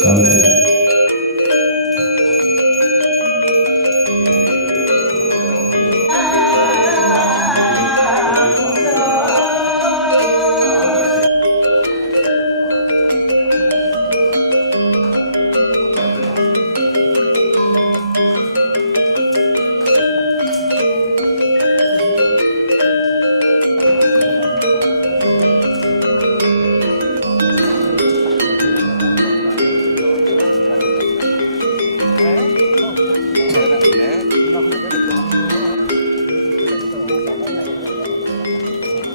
Sampai.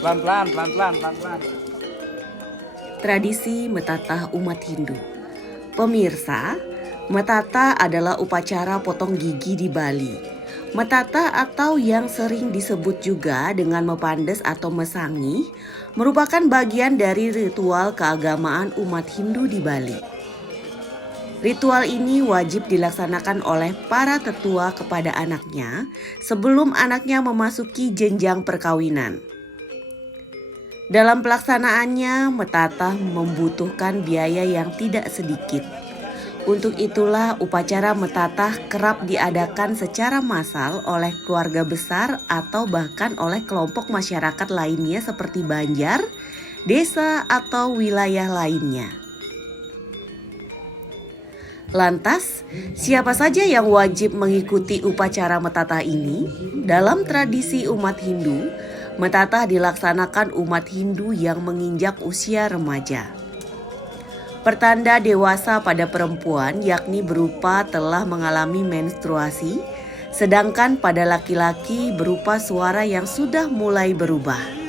Pelan-pelan. Tradisi metatah umat Hindu. Pemirsa, metatah adalah upacara potong gigi di Bali. Metatah atau yang sering disebut juga dengan mepandes atau mesangi merupakan bagian dari ritual keagamaan umat Hindu di Bali. Ritual ini wajib dilaksanakan oleh para tetua kepada anaknya sebelum anaknya memasuki jenjang perkawinan. Dalam pelaksanaannya, metatah membutuhkan biaya yang tidak sedikit. Untuk itulah upacara metatah kerap diadakan secara massal oleh keluarga besar atau bahkan oleh kelompok masyarakat lainnya seperti Banjar, desa atau wilayah lainnya. Lantas, siapa saja yang wajib mengikuti upacara metatah ini? Dalam tradisi umat Hindu, metatah dilaksanakan umat Hindu yang menginjak usia remaja. Pertanda dewasa pada perempuan yakni berupa telah mengalami menstruasi, sedangkan pada laki-laki berupa suara yang sudah mulai berubah.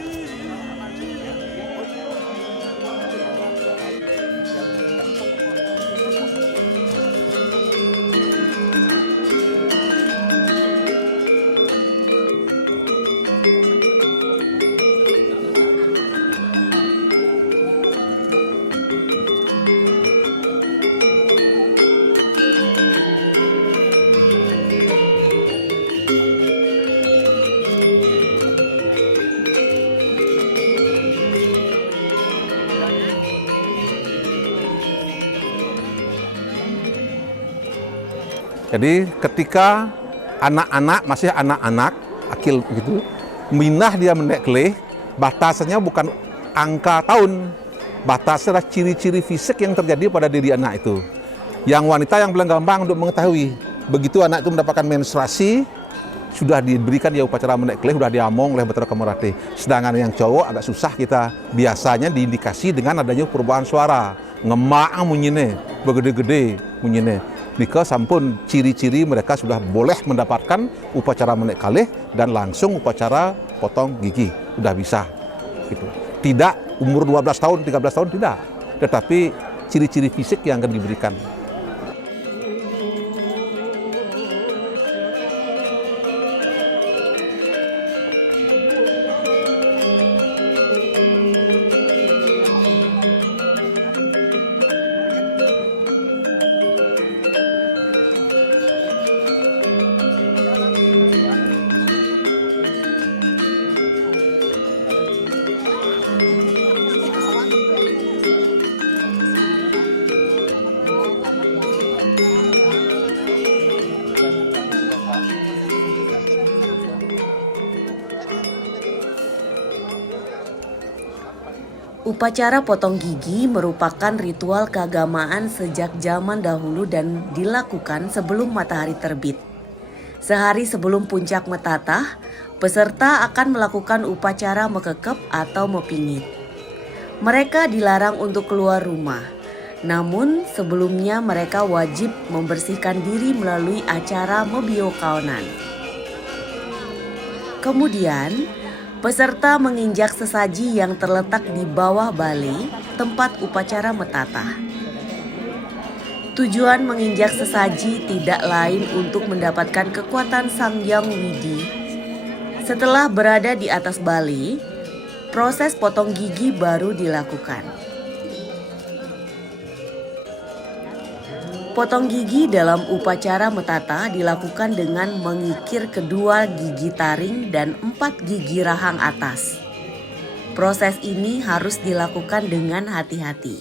Jadi ketika anak-anak masih anak-anak akil begitu, minah dia mendekleh, batasannya bukan angka tahun, batasnya adalah ciri-ciri fisik yang terjadi pada diri anak itu. Yang wanita yang paling gampang untuk mengetahui, begitu anak itu mendapatkan menstruasi, sudah diberikan dia upacara mendekleh, sudah diamong oleh Batara Kamarate. Sedangkan yang cowok agak susah kita, biasanya diindikasi dengan adanya perubahan suara, ngemak munyine, begede-gede munyine. Maka sampun ciri-ciri mereka sudah boleh mendapatkan upacara menek kalih dan langsung upacara potong gigi. Sudah bisa. Gitu. Tidak umur 12 tahun, 13 tahun tidak. Tetapi ciri-ciri fisik yang akan diberikan. Upacara potong gigi merupakan ritual keagamaan sejak zaman dahulu dan dilakukan sebelum matahari terbit. Sehari sebelum puncak metatah, peserta akan melakukan upacara mekekep atau mepingit. Mereka dilarang untuk keluar rumah, namun sebelumnya mereka wajib membersihkan diri melalui acara mebiokaunan. Kemudian, peserta menginjak sesaji yang terletak di bawah balai tempat upacara metatah. Tujuan menginjak sesaji tidak lain untuk mendapatkan kekuatan Sang Hyang Widi. Setelah berada di atas balai, proses potong gigi baru dilakukan. Potong gigi dalam upacara metatah dilakukan dengan mengikir kedua gigi taring dan 4 gigi rahang atas. Proses ini harus dilakukan dengan hati-hati.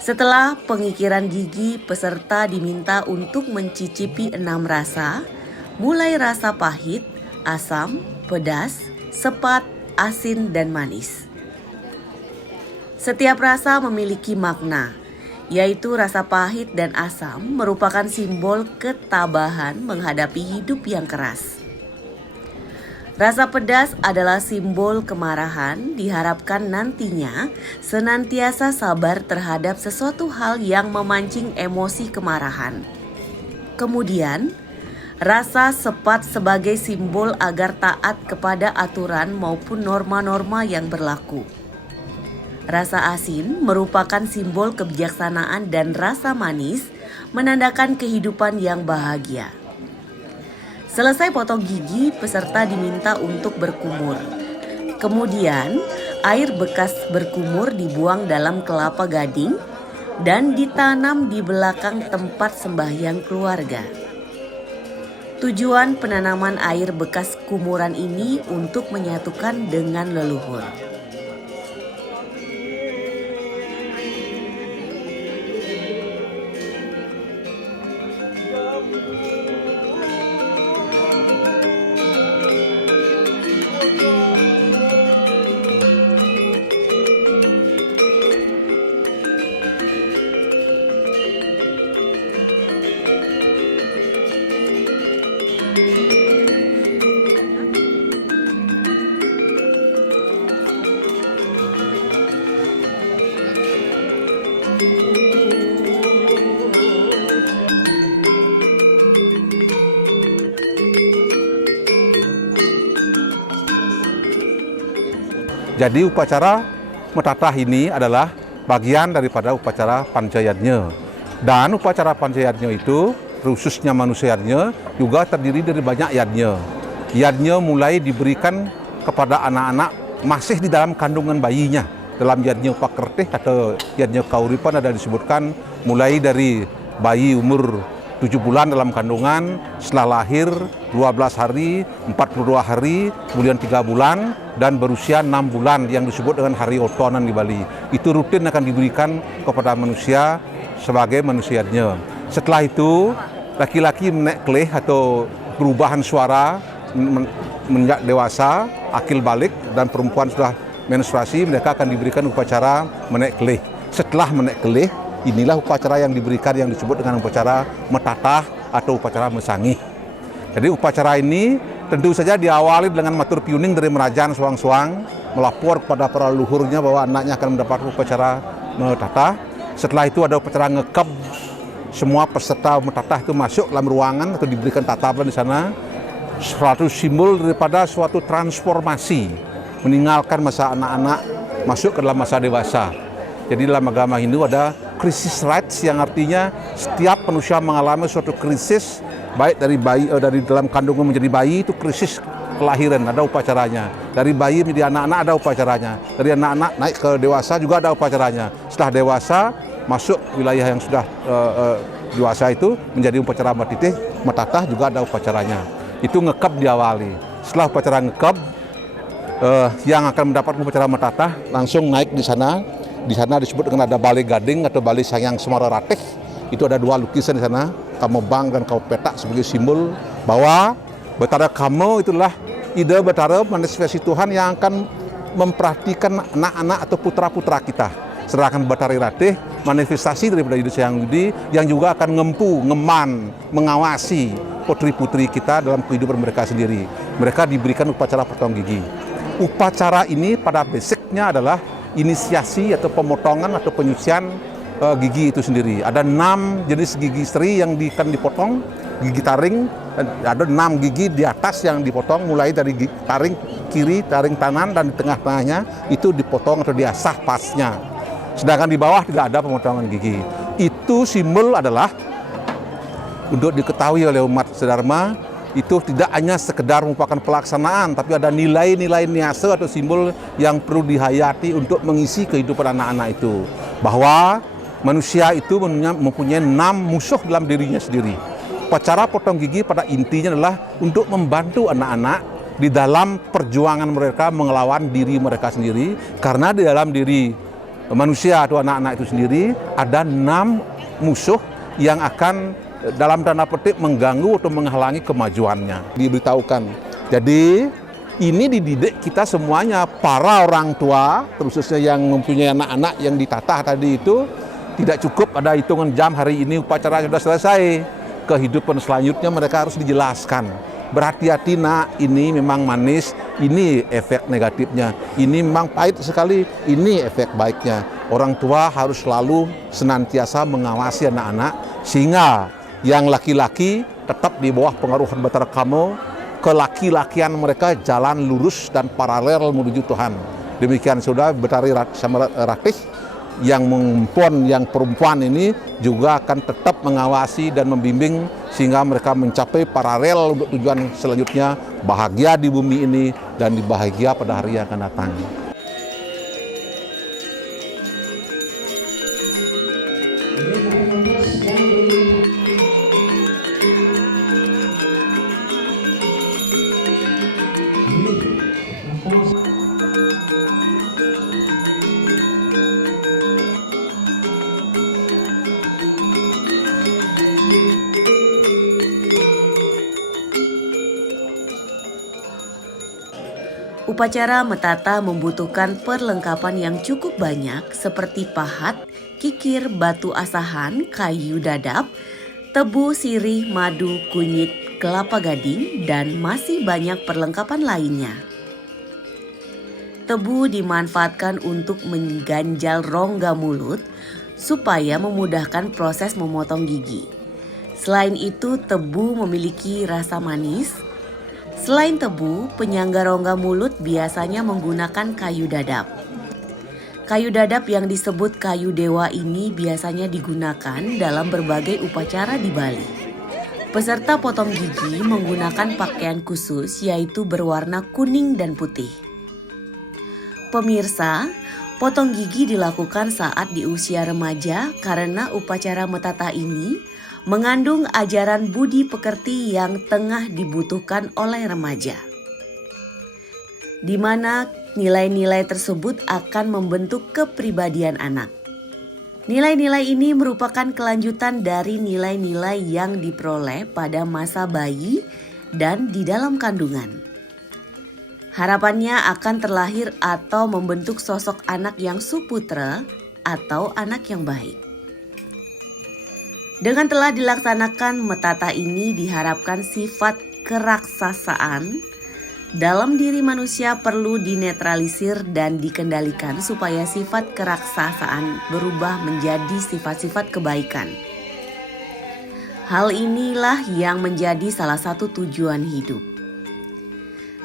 Setelah pengikiran gigi, peserta diminta untuk mencicipi 6 rasa, mulai rasa pahit, asam, pedas, sepat, asin, dan manis. Setiap rasa memiliki makna, yaitu rasa pahit dan asam merupakan simbol ketabahan menghadapi hidup yang keras. Rasa pedas adalah simbol kemarahan, diharapkan nantinya senantiasa sabar terhadap sesuatu hal yang memancing emosi kemarahan. Kemudian, rasa sepat sebagai simbol agar taat kepada aturan maupun norma-norma yang berlaku. Rasa asin merupakan simbol kebijaksanaan dan rasa manis menandakan kehidupan yang bahagia. Selesai potong gigi, peserta diminta untuk berkumur. Kemudian, air bekas berkumur dibuang dalam kelapa gading dan ditanam di belakang tempat sembahyang keluarga. Tujuan penanaman air bekas kumuran ini untuk menyatukan dengan leluhur. Jadi upacara metatah ini adalah bagian daripada upacara panjayatnya. Dan upacara panjayatnya itu, khususnya manusianya, juga terdiri dari banyak yadnya. Yadnya mulai diberikan kepada anak-anak masih di dalam kandungan bayinya. Dalam yadnya pakertih atau yadnya kauripan ada disebutkan mulai dari bayi umur 7 bulan dalam kandungan, setelah lahir 12 hari, 42 hari, kemudian 3 bulan, dan berusia 6 bulan yang disebut dengan hari otonan di Bali. Itu rutin akan diberikan kepada manusia sebagai manusianya. Setelah itu, laki-laki menaik kelih atau perubahan suara menjak dewasa, akil balik, dan perempuan sudah menstruasi, mereka akan diberikan upacara menaik kelih. Setelah menaik kelih, inilah upacara yang diberikan yang disebut dengan upacara metatah atau upacara mesangih. Jadi upacara ini tentu saja diawali dengan matur piuning dari merajaan suang-suang, melapor kepada para leluhurnya bahwa anaknya akan mendapat upacara metatah. Setelah itu ada upacara ngekep. Semua peserta metatah itu masuk dalam ruangan atau diberikan tatapan di sana. Suatu simbol daripada suatu transformasi, meninggalkan masa anak-anak masuk ke dalam masa dewasa. Jadi dalam agama Hindu ada krisis rights yang artinya setiap manusia mengalami suatu krisis, baik dari bayi dari dalam kandungan menjadi bayi itu krisis kelahiran, ada upacaranya. Dari bayi menjadi anak-anak ada upacaranya. Dari anak-anak naik ke dewasa juga ada upacaranya. Setelah dewasa masuk wilayah yang sudah dewasa itu menjadi upacara matitih, metatah juga ada upacaranya. Itu ngekep diawali. Setelah upacara ngekep, yang akan mendapat upacara metatah langsung naik di sana. Di sana disebut dengan ada balai gading atau balai sayang Semara Ratih. Itu ada 2 lukisan di sana, Kamobang dan Kaupetak sebagai simbol bahwa Betara Kamo itulah ide Betara manifestasi Tuhan yang akan memperhatikan anak-anak atau putra-putra kita. Sedangkan Betara Ratih manifestasi daripada ide Hyang Widi yang juga akan ngempu, ngeman, mengawasi putri-putri kita dalam kehidupan mereka sendiri. Mereka diberikan upacara potong gigi. Upacara ini pada basicnya adalah inisiasi atau pemotongan atau penyucian gigi itu sendiri. Ada 6 jenis gigi seri yang akan dipotong, gigi taring, ada 6 gigi di atas yang dipotong, mulai dari gigi taring kiri, taring kanan, dan di tengah-tengahnya itu dipotong atau diasah pasnya. Sedangkan di bawah tidak ada pemotongan gigi. Itu simbol adalah untuk diketahui oleh umat sedharma, itu tidak hanya sekedar merupakan pelaksanaan, tapi ada nilai-nilai niasa atau simbol yang perlu dihayati untuk mengisi kehidupan anak-anak itu. Bahwa manusia itu mempunyai 6 musuh dalam dirinya sendiri. Upacara potong gigi pada intinya adalah untuk membantu anak-anak di dalam perjuangan mereka melawan diri mereka sendiri, karena di dalam diri manusia atau anak-anak itu sendiri, ada 6 musuh yang akan dalam tanda petik mengganggu atau menghalangi kemajuannya. Diberitahukan. Jadi ini dididik kita semuanya, para orang tua, khususnya yang mempunyai anak-anak yang ditatah tadi itu, tidak cukup ada hitungan jam hari ini upacara sudah selesai. Kehidupan selanjutnya mereka harus dijelaskan. Berhati-hati nak, ini memang manis, ini efek negatifnya. Ini memang pahit sekali, ini efek baiknya. Orang tua harus selalu senantiasa mengawasi anak-anak, sehingga yang laki-laki tetap di bawah pengaruh Batara Kamo, kelaki-lakian mereka jalan lurus dan paralel menuju Tuhan. Demikian sudah Betari sama Ratih, yang perempuan ini juga akan tetap mengawasi dan membimbing sehingga mereka mencapai paralel untuk tujuan selanjutnya, bahagia di bumi ini dan bahagia pada hari yang akan datang. Upacara metata membutuhkan perlengkapan yang cukup banyak seperti pahat, kikir, batu asahan, kayu dadap, tebu, sirih, madu, kunyit, kelapa gading, dan masih banyak perlengkapan lainnya. Tebu dimanfaatkan untuk mengganjal rongga mulut supaya memudahkan proses memotong gigi. Selain itu, tebu memiliki rasa manis. Selain tebu, penyangga rongga mulut biasanya menggunakan kayu dadap. Kayu dadap yang disebut kayu dewa ini biasanya digunakan dalam berbagai upacara di Bali. Peserta potong gigi menggunakan pakaian khusus yaitu berwarna kuning dan putih. Pemirsa, potong gigi dilakukan saat di usia remaja karena upacara metata ini mengandung ajaran budi pekerti yang tengah dibutuhkan oleh remaja, di mana nilai-nilai tersebut akan membentuk kepribadian anak. Nilai-nilai ini merupakan kelanjutan dari nilai-nilai yang diperoleh pada masa bayi dan di dalam kandungan. Harapannya akan terlahir atau membentuk sosok anak yang suputra atau anak yang baik. Dengan telah dilaksanakan metata ini diharapkan sifat keraksasaan dalam diri manusia perlu dinetralisir dan dikendalikan supaya sifat keraksasaan berubah menjadi sifat-sifat kebaikan. Hal inilah yang menjadi salah satu tujuan hidup.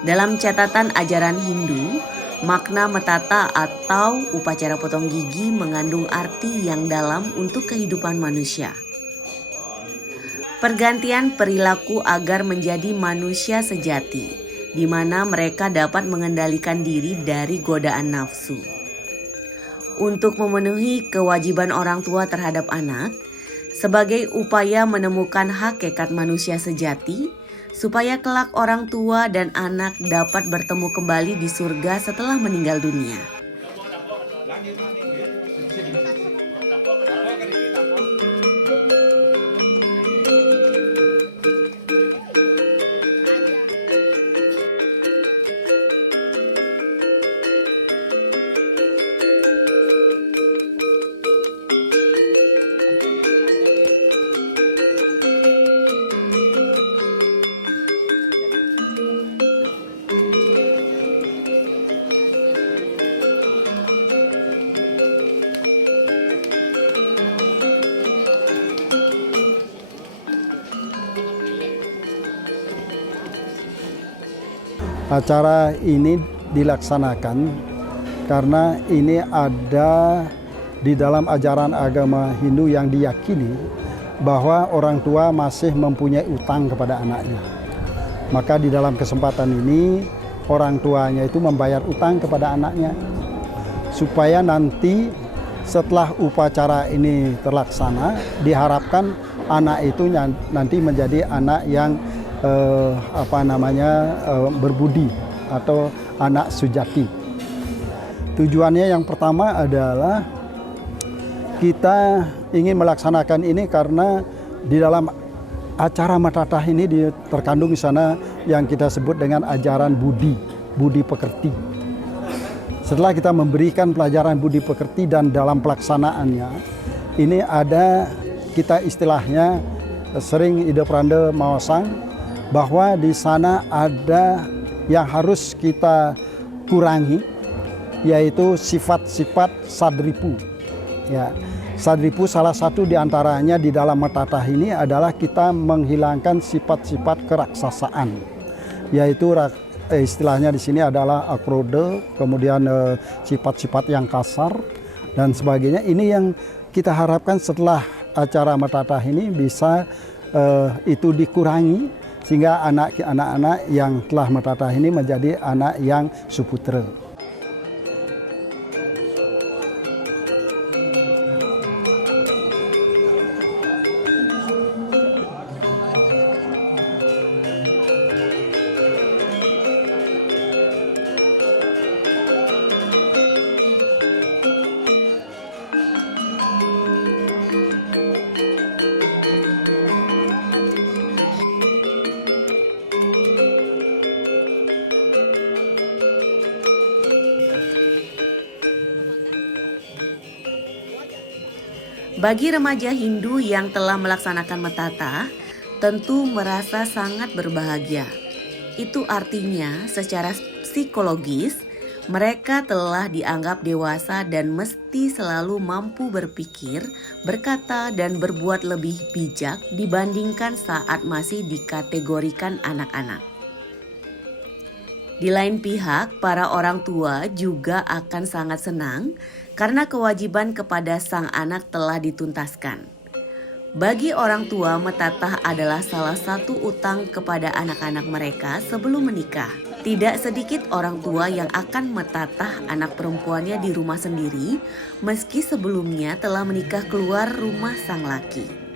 Dalam catatan ajaran Hindu, makna metata atau upacara potong gigi mengandung arti yang dalam untuk kehidupan manusia. Pergantian perilaku agar menjadi manusia sejati, di mana mereka dapat mengendalikan diri dari godaan nafsu. Untuk memenuhi kewajiban orang tua terhadap anak, sebagai upaya menemukan hakikat manusia sejati, supaya kelak orang tua dan anak dapat bertemu kembali di surga setelah meninggal dunia. Acara ini dilaksanakan karena ini ada di dalam ajaran agama Hindu yang diyakini bahwa orang tua masih mempunyai utang kepada anaknya. Maka di dalam kesempatan ini orang tuanya itu membayar utang kepada anaknya supaya nanti setelah upacara ini terlaksana diharapkan anak itu nanti menjadi anak yang berbudi atau anak sujati. Tujuannya yang pertama adalah kita ingin melaksanakan ini karena di dalam acara Metatah ini terkandung di sana yang kita sebut dengan ajaran budi pekerti. Setelah kita memberikan pelajaran budi pekerti dan dalam pelaksanaannya, ini ada kita istilahnya sering ide pranda mawasang bahwa di sana ada yang harus kita kurangi, yaitu sifat-sifat sadripu. Ya, sadripu salah satu diantaranya di dalam Metatah ini adalah kita menghilangkan sifat-sifat keraksasaan, yaitu istilahnya di sini adalah akrode, kemudian sifat-sifat yang kasar dan sebagainya. Ini yang kita harapkan setelah acara Metatah ini bisa itu dikurangi sehingga anak-anak yang telah Metatah ini menjadi anak yang suputra. Bagi remaja Hindu yang telah melaksanakan Metatah, tentu merasa sangat berbahagia. Itu artinya secara psikologis, mereka telah dianggap dewasa dan mesti selalu mampu berpikir, berkata, dan berbuat lebih bijak dibandingkan saat masih dikategorikan anak-anak. Di lain pihak, para orang tua juga akan sangat senang karena kewajiban kepada sang anak telah dituntaskan. Bagi orang tua, Metatah adalah salah satu utang kepada anak-anak mereka sebelum menikah. Tidak sedikit orang tua yang akan metatah anak perempuannya di rumah sendiri, meski sebelumnya telah menikah keluar rumah sang laki.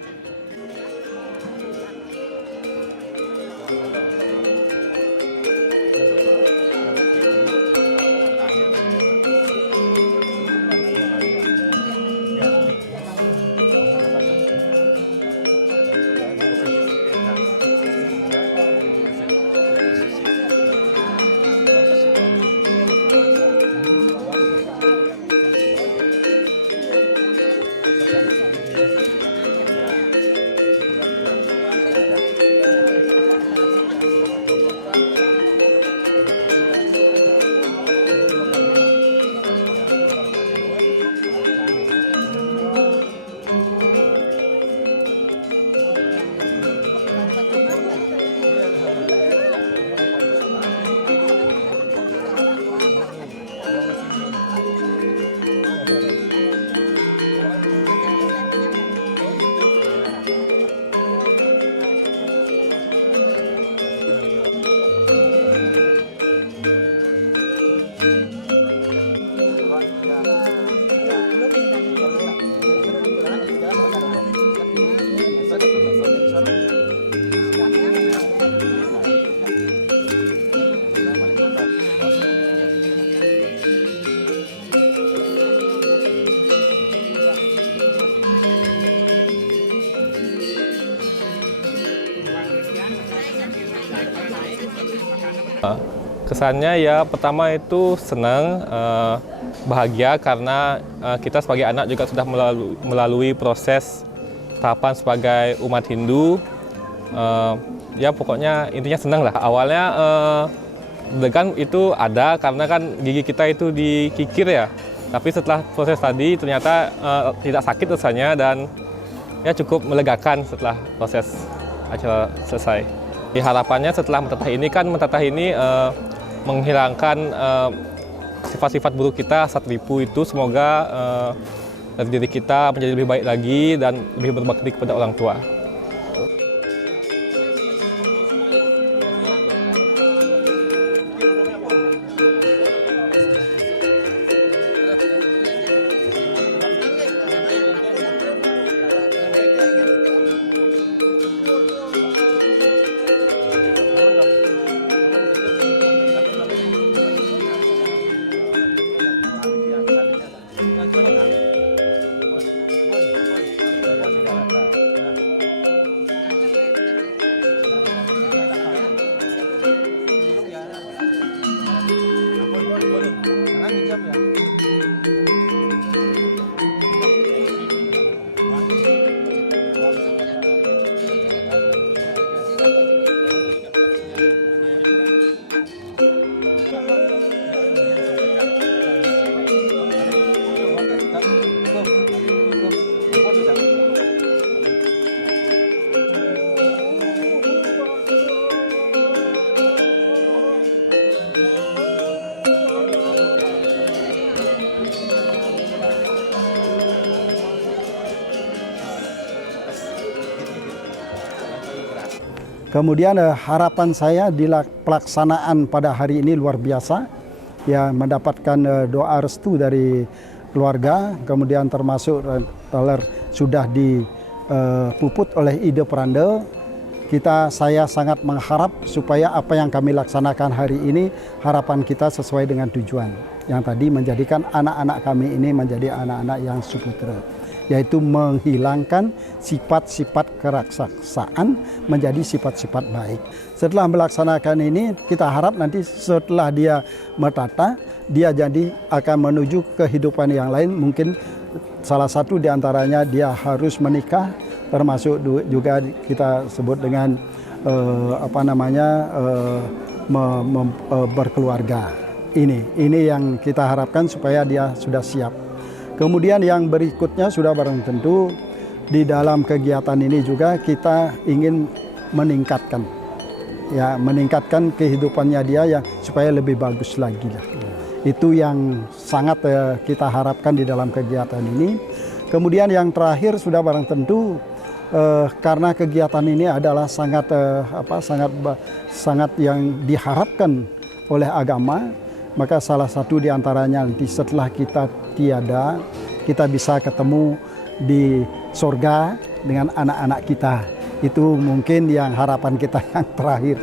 Kesannya ya pertama itu senang, bahagia karena kita sebagai anak juga sudah melalui proses tahapan sebagai umat Hindu. Ya pokoknya intinya senang lah. Awalnya degan itu ada karena kan gigi kita itu dikikir ya. Tapi setelah proses tadi ternyata tidak sakit rasanya dan ya cukup melegakan setelah proses acara selesai. Harapannya setelah Metatah ini menghilangkan sifat-sifat buruk kita, satripu itu semoga dari diri kita menjadi lebih baik lagi dan lebih berbakti kepada orang tua. Kemudian harapan saya di pelaksanaan pada hari ini luar biasa, ya mendapatkan doa restu dari keluarga, kemudian termasuk sudah dipuput oleh ide Peranda. Saya sangat mengharap supaya apa yang kami laksanakan hari ini, harapan kita sesuai dengan tujuan yang tadi menjadikan anak-anak kami ini menjadi anak-anak yang suputra, yaitu menghilangkan sifat-sifat keraksasaan menjadi sifat-sifat baik. Setelah melaksanakan ini, kita harap nanti setelah dia mertata, dia jadi akan menuju kehidupan yang lain. Mungkin salah satu diantaranya dia harus menikah, termasuk juga kita sebut dengan berkeluarga. Ini yang kita harapkan supaya dia sudah siap. Kemudian yang berikutnya sudah barang tentu di dalam kegiatan ini juga kita ingin meningkatkan kehidupannya dia yang supaya lebih bagus lagi lah. Itu yang sangat kita harapkan di dalam kegiatan ini. Kemudian yang terakhir sudah barang tentu karena kegiatan ini adalah sangat yang diharapkan oleh agama, maka salah satu diantaranya nanti setelah kita tiada, kita bisa ketemu di surga dengan anak-anak kita. Itu mungkin yang harapan kita yang terakhir.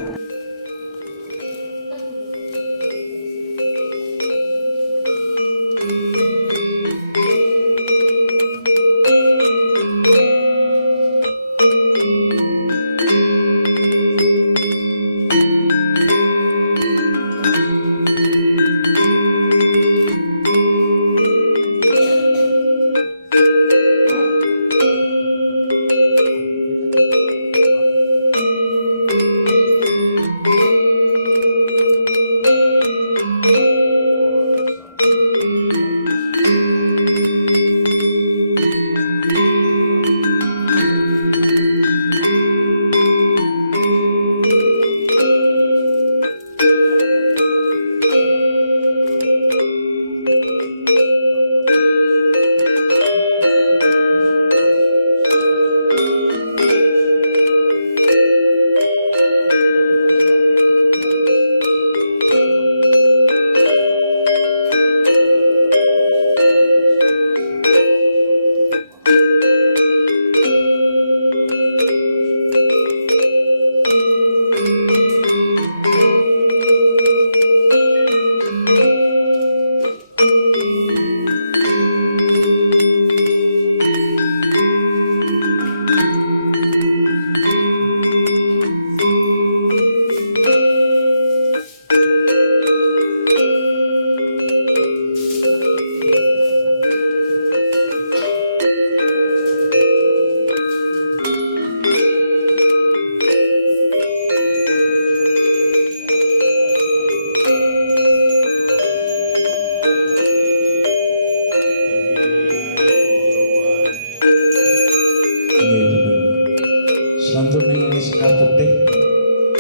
Selanjutnya ini sekatetik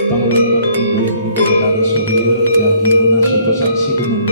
Panglima Ibu yang Surya Jagi Luna Sopo Saksi Gunung